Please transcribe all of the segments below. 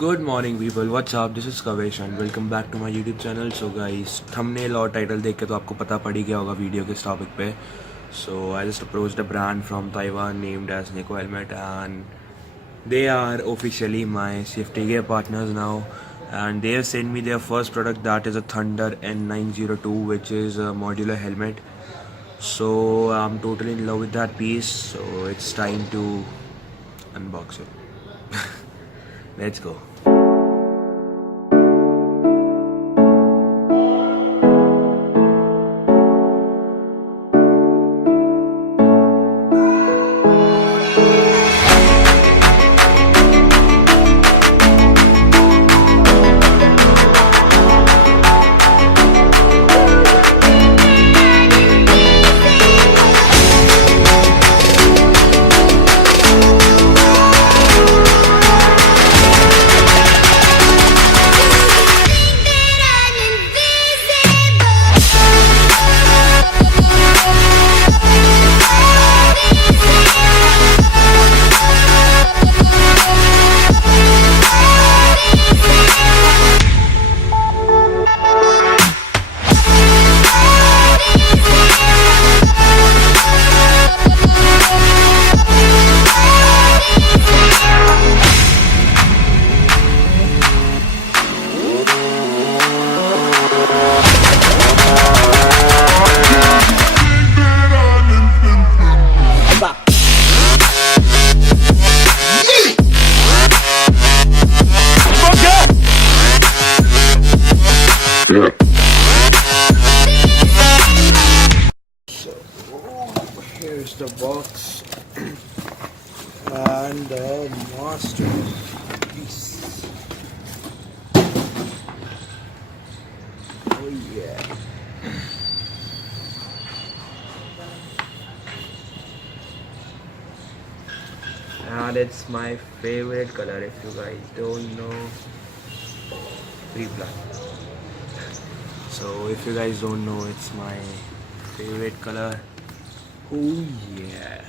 Good morning people, what's up? This is Kavish and welcome back to my YouTube channel. So guys, thumbnail और title देख के तो आपको पता पड़ ही गया होगा वीडियो किस टॉपिक पे. So I just approached a brand from Taiwan named as Nikko helmet and they are officially my safety gear partners now, and they have sent me their first product, that is a Thunder N902, which is a modular helmet. So I'm totally in love with that piece, so it's time to unbox it. Let's go. Here's the box and the masterpiece. Oh yeah. And it's my favorite color, if you guys don't know. Free black. So if you guys don't know, it's my favorite color. Oh yeah,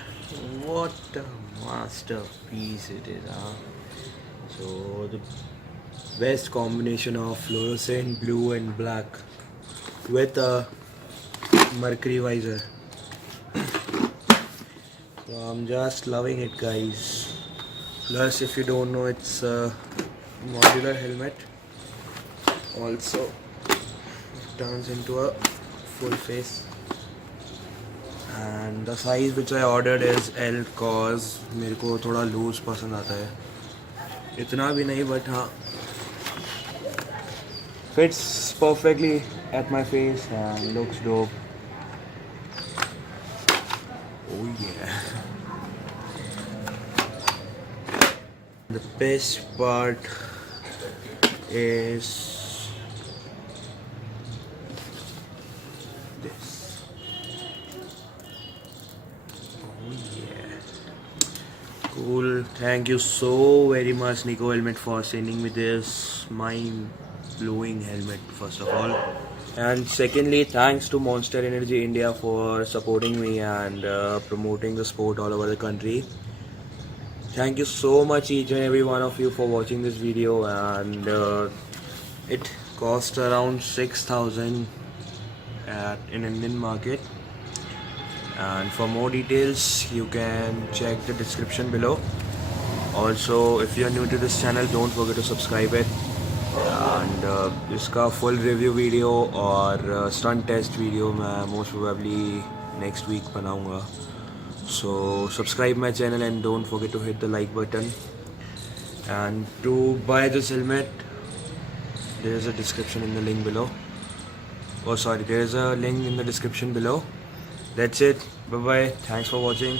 what a masterpiece it is, huh? So the best combination of fluorescent blue and black with a mercury visor. So I'm just loving it, guys. Plus, if you don't know, it's a modular helmet. Also, it turns into a full face. And the size which I ordered is L cause मेरे को थोड़ा loose पसंद आता है, इतना भी नहीं, but हाँ, fits perfectly at my face and looks dope. Oh yeah. The best part is this. Cool. Thank you so very much, Nikko helmet, for sending me this mind-blowing helmet, first of all. And secondly, thanks to Monster Energy India for supporting me and promoting the sport all over the country. Thank you so much, each and every one of you, for watching this video. And it cost around 6,000 in Indian market. And for more details you can check the description below. Also, if you are new to this channel, don't forget to subscribe it. And इसका full review video और stunt test video मैं most probably next week बनाऊंगा. So subscribe my channel and don't forget to hit the like button. And to buy this helmet, there is a description in the link below. Oh sorry, there is a link in the description below. That's it. Bye bye. Thanks for watching.